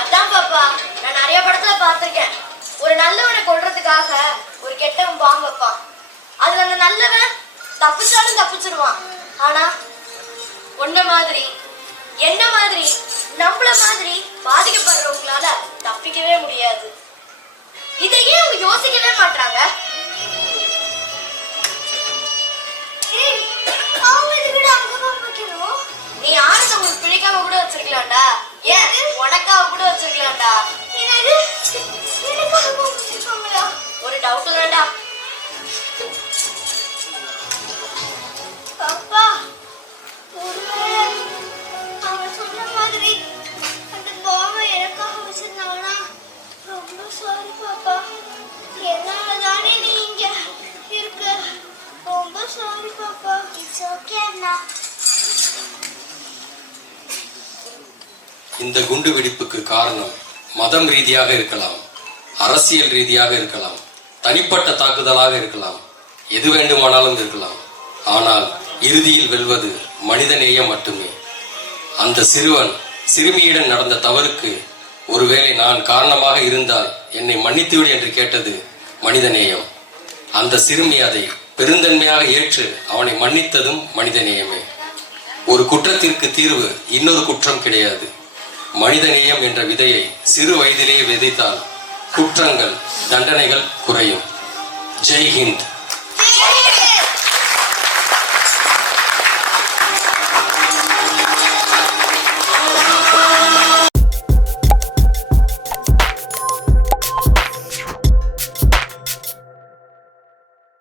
அதான் பாப்பா, நான் நிறைய படத்துல பாத்திருக்கேன். ஒரு நல்லவனை கொல்றதுக்காக ஒரு கெட்டவன் பாம்பு வைப்பான். அதுல அந்த நல்லவன் தப்பிச்சாலும் தப்பிச்சிருவான். ஆனா உன்ன மாதிரி என்ன மாதிரி நம்மள மாதிரி பாதிக்கப்படுறவங்களால தப்பிக்கவே முடியாது. இதையே அவங்க யோசிக்கவே மாட்டாங்க. நீ ஆனந்த உங்களுக்கு பிடிக்காம கூட வச்சிருக்கலாம்டா. ஏன் உனக்காக கூட வச்சிருக்கலாம்டா. ஒரு டவுட் தான்டா. அப்பா, ஒருவேளை அவன் சொன்ன மாதிரி அந்த பாவை எனக்காக வச்சிருந்தாங்கன்னா ரொம்ப சாரி பாப்பா. என்னால தானே நீ இங்க இருக்க. ரொம்ப சாரி பாப்பா. இட்ஸ் ஓகே அண்ணா. இந்த குண்டு வெடிப்புக்கு காரணம் மதம் ரீதியாக இருக்கலாம், அரசியல் ரீதியாக இருக்கலாம், தனிப்பட்ட தாக்குதலாக இருக்கலாம், எது வேண்டுமானாலும் இருக்கலாம். ஆனால் இறுதியில் வெல்வது மனிதநேயம் மட்டுமே. அந்த சிறுவன் சிறுமியிடம் நடந்த தவறுக்கு ஒருவேளை நான் காரணமாக இருந்தால் என்னை மன்னித்துவிடு என்று கேட்டது மனிதநேயம். அந்த சிறுமி அதை பெருந்தன்மையாக ஏற்று அவனை மன்னித்ததும் மனிதநேயமே. ஒரு குற்றத்திற்கு தீர்வு இன்னொரு குற்றம் கிடையாது. மனிதநேயம் என்ற விதையை சிறு வயதிலேயே விதைத்தால் குற்றங்கள், தண்டனைகள் குறையும். ஜெய் ஹிந்த்.